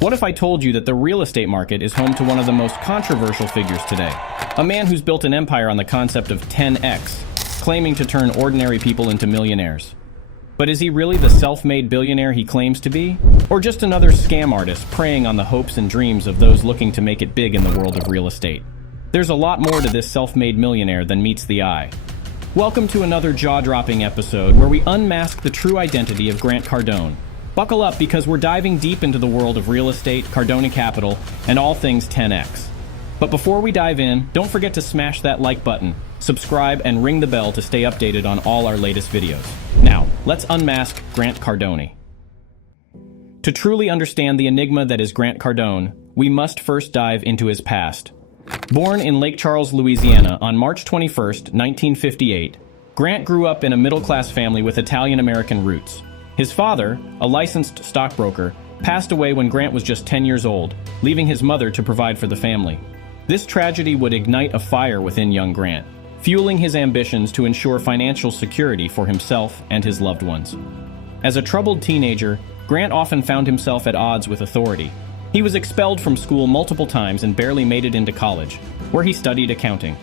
What if I told you that the real estate market is home to one of the most controversial figures today? A man who's built an empire on the concept of 10x, claiming to turn ordinary people into millionaires. But is he really the self-made billionaire he claims to be? Or just another scam artist preying on the hopes and dreams of those looking to make it big in the world of real estate? There's a lot more to this self-made millionaire than meets the eye. Welcome to another jaw-dropping episode where we unmask the true identity of Grant Cardone. Buckle up because we're diving deep into the world of real estate, Cardone Capital, and all things 10x. But before we dive in, don't forget to smash that like button, subscribe, and ring the bell to stay updated on all our latest videos. Now, let's unmask Grant Cardone. To truly understand the enigma that is Grant Cardone, we must first dive into his past. Born in Lake Charles, Louisiana on March 21, 1958, Grant grew up in a middle-class family with Italian-American roots. His father, a licensed stockbroker, passed away when Grant was just 10 years old, leaving his mother to provide for the family. This tragedy would ignite a fire within young Grant, fueling his ambitions to ensure financial security for himself and his loved ones. As a troubled teenager, Grant often found himself at odds with authority. He was expelled from school multiple times and barely made it into college, where he studied accounting.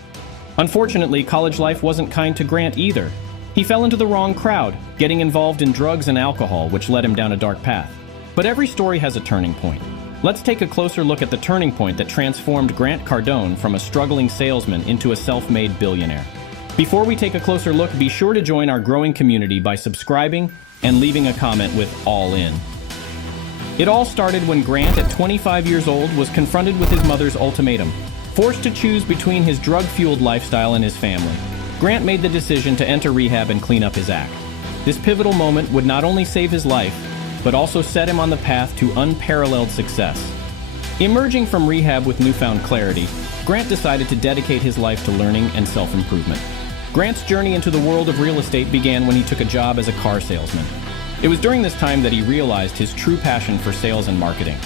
Unfortunately, college life wasn't kind to Grant either. He fell into the wrong crowd, getting involved in drugs and alcohol, which led him down a dark path. But every story has a turning point. Let's take a closer look at the turning point that transformed Grant Cardone from a struggling salesman into a self-made billionaire. Before we take a closer look, be sure to join our growing community by subscribing and leaving a comment with "All In." It all started when Grant, at 25 years old, was confronted with his mother's ultimatum. Forced to choose between his drug-fueled lifestyle and his family, Grant made the decision to enter rehab and clean up his act. This pivotal moment would not only save his life, but also set him on the path to unparalleled success. Emerging from rehab with newfound clarity, Grant decided to dedicate his life to learning and self-improvement. Grant's journey into the world of real estate began when he took a job as a car salesman. It was during this time that he realized his true passion for sales and marketing.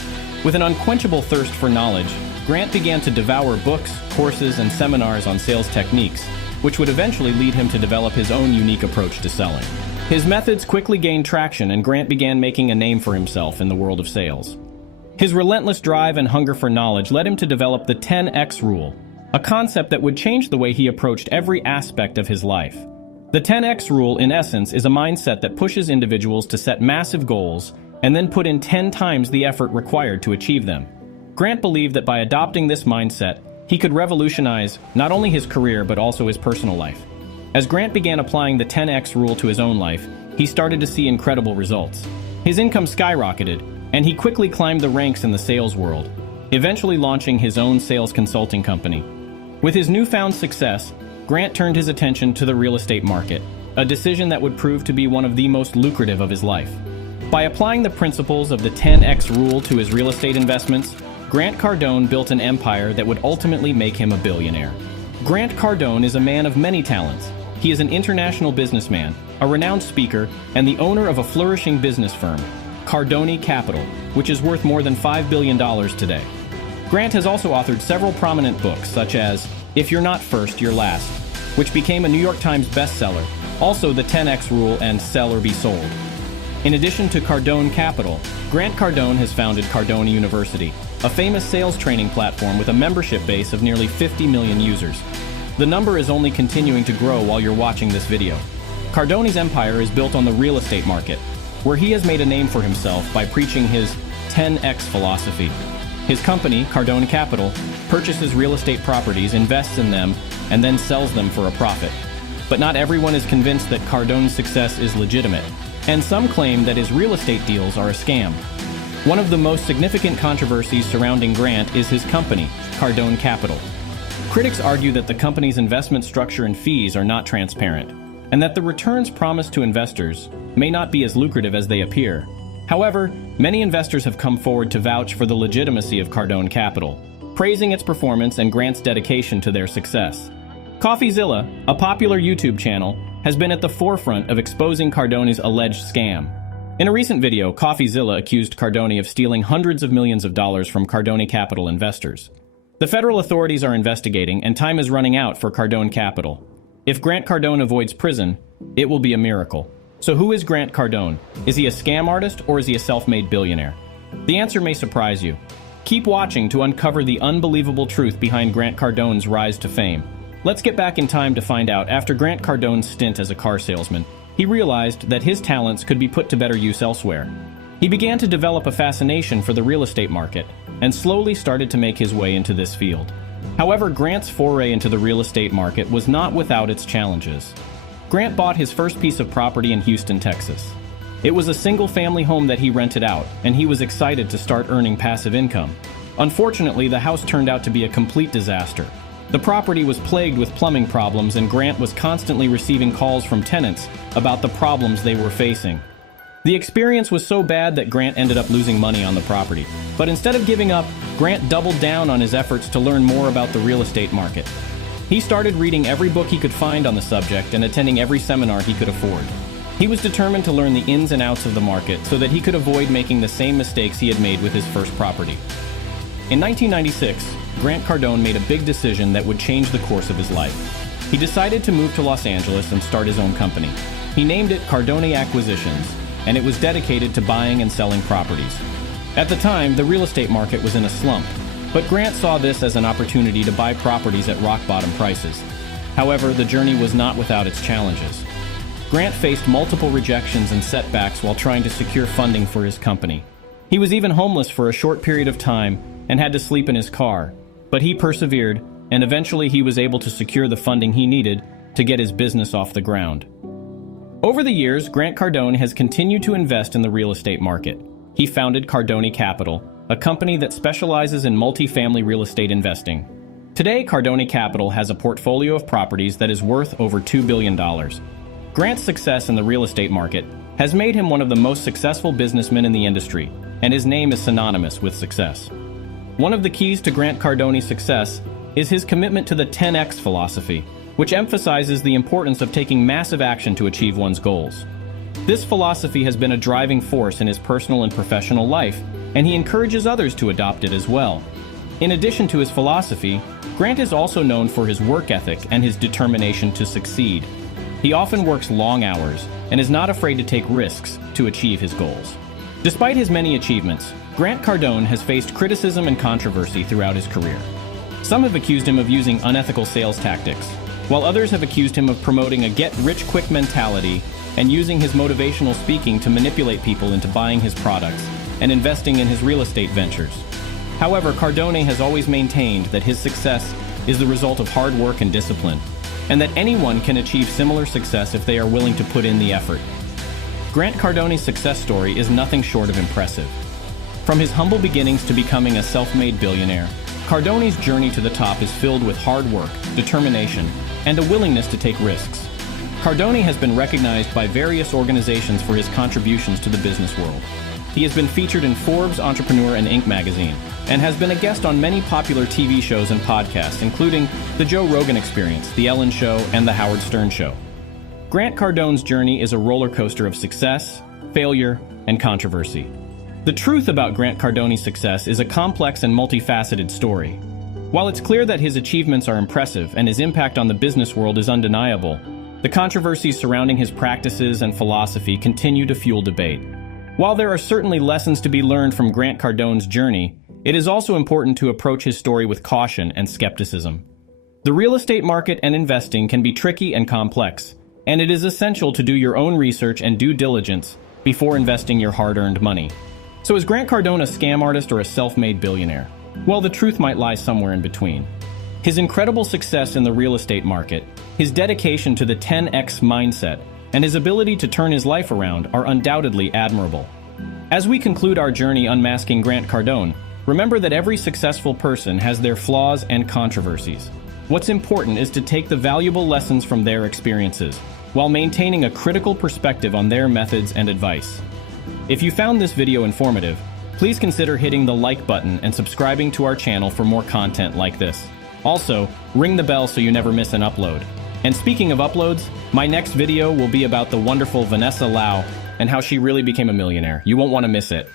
With an unquenchable thirst for knowledge, Grant began to devour books, courses, and seminars on sales techniques, which would eventually lead him to develop his own unique approach to selling. His methods quickly gained traction, and Grant began making a name for himself in the world of sales. His relentless drive and hunger for knowledge led him to develop the 10x rule, a concept that would change the way he approached every aspect of his life. The 10x rule, in essence, is a mindset that pushes individuals to set massive goals and then put in 10 times the effort required to achieve them. Grant believed that by adopting this mindset, he could revolutionize not only his career but also his personal life. As Grant began applying the 10x rule to his own life, he started to see incredible results. His income skyrocketed, and he quickly climbed the ranks in the sales world, eventually launching his own sales consulting company. With his newfound success, Grant turned his attention to the real estate market, a decision that would prove to be one of the most lucrative of his life. By applying the principles of the 10x rule to his real estate investments, Grant Cardone built an empire that would ultimately make him a billionaire. Grant Cardone is a man of many talents. He is an international businessman, a renowned speaker, and the owner of a flourishing business firm, Cardone Capital, which is worth more than $5 billion today. Grant has also authored several prominent books, such as If You're Not First, You're Last, which became a New York Times bestseller, also the 10x rule and Sell or Be Sold. In addition to Cardone Capital, Grant Cardone has founded Cardone University, a famous sales training platform with a membership base of nearly 50 million users. The number is only continuing to grow while you're watching this video. Cardone's empire is built on the real estate market, where he has made a name for himself by preaching his 10x philosophy. His company, Cardone Capital, purchases real estate properties, invests in them, and then sells them for a profit. But not everyone is convinced that Cardone's success is legitimate, and some claim that his real estate deals are a scam. One of the most significant controversies surrounding Grant is his company, Cardone Capital. Critics argue that the company's investment structure and fees are not transparent, and that the returns promised to investors may not be as lucrative as they appear. However, many investors have come forward to vouch for the legitimacy of Cardone Capital, praising its performance and Grant's dedication to their success. Coffeezilla, a popular YouTube channel, has been at the forefront of exposing Cardone's alleged scam. In a recent video, Coffeezilla accused Cardone of stealing hundreds of millions of dollars from Cardone Capital investors. The federal authorities are investigating, and time is running out for Cardone Capital. If Grant Cardone avoids prison, it will be a miracle. So who is Grant Cardone? Is he a scam artist or is he a self-made billionaire? The answer may surprise you. Keep watching to uncover the unbelievable truth behind Grant Cardone's rise to fame. Let's get back in time to find out. After Grant Cardone's stint as a car salesman, he realized that his talents could be put to better use elsewhere. He began to develop a fascination for the real estate market and slowly started to make his way into this field. However, Grant's foray into the real estate market was not without its challenges. Grant bought his first piece of property in Houston, Texas. It was a single-family home that he rented out, and he was excited to start earning passive income. Unfortunately, the house turned out to be a complete disaster. The property was plagued with plumbing problems, and Grant was constantly receiving calls from tenants about the problems they were facing. The experience was so bad that Grant ended up losing money on the property. But instead of giving up, Grant doubled down on his efforts to learn more about the real estate market. He started reading every book he could find on the subject and attending every seminar he could afford. He was determined to learn the ins and outs of the market so that he could avoid making the same mistakes he had made with his first property. In 1996, Grant Cardone made a big decision that would change the course of his life. He decided to move to Los Angeles and start his own company. He named it Cardone Acquisitions, and it was dedicated to buying and selling properties. At the time, the real estate market was in a slump, but Grant saw this as an opportunity to buy properties at rock-bottom prices. However, the journey was not without its challenges. Grant faced multiple rejections and setbacks while trying to secure funding for his company. He was even homeless for a short period of time and had to sleep in his car, but he persevered, and eventually he was able to secure the funding he needed to get his business off the ground. Over the years, Grant Cardone has continued to invest in the real estate market. He founded Cardone Capital, a company that specializes in multifamily real estate investing. Today, Cardone Capital has a portfolio of properties that is worth over $2 billion. Grant's success in the real estate market has made him one of the most successful businessmen in the industry, and his name is synonymous with success. One of the keys to Grant Cardone's success is his commitment to the 10X philosophy, which emphasizes the importance of taking massive action to achieve one's goals. This philosophy has been a driving force in his personal and professional life, and he encourages others to adopt it as well. In addition to his philosophy, Grant is also known for his work ethic and his determination to succeed. He often works long hours and is not afraid to take risks to achieve his goals. Despite his many achievements, Grant Cardone has faced criticism and controversy throughout his career. Some have accused him of using unethical sales tactics, while others have accused him of promoting a get-rich-quick mentality and using his motivational speaking to manipulate people into buying his products and investing in his real estate ventures. However, Cardone has always maintained that his success is the result of hard work and discipline, and that anyone can achieve similar success if they are willing to put in the effort. Grant Cardone's success story is nothing short of impressive. From his humble beginnings to becoming a self-made billionaire, Cardone's journey to the top is filled with hard work, determination, and a willingness to take risks. Cardone has been recognized by various organizations for his contributions to the business world. He has been featured in Forbes, Entrepreneur, and Inc. magazine, and has been a guest on many popular TV shows and podcasts, including The Joe Rogan Experience, The Ellen Show, and The Howard Stern Show. Grant Cardone's journey is a roller coaster of success, failure, and controversy. The truth about Grant Cardone's success is a complex and multifaceted story. While it's clear that his achievements are impressive and his impact on the business world is undeniable, the controversies surrounding his practices and philosophy continue to fuel debate. While there are certainly lessons to be learned from Grant Cardone's journey, it is also important to approach his story with caution and skepticism. The real estate market and investing can be tricky and complex, and it is essential to do your own research and due diligence before investing your hard-earned money. So is Grant Cardone a scam artist or a self-made billionaire? Well, the truth might lie somewhere in between. His incredible success in the real estate market, his dedication to the 10X mindset, and his ability to turn his life around are undoubtedly admirable. As we conclude our journey unmasking Grant Cardone, remember that every successful person has their flaws and controversies. What's important is to take the valuable lessons from their experiences, while maintaining a critical perspective on their methods and advice. If you found this video informative, please consider hitting the like button and subscribing to our channel for more content like this. Also, ring the bell so you never miss an upload. And speaking of uploads, my next video will be about the wonderful Vanessa Lau and how she really became a millionaire. You won't want to miss it.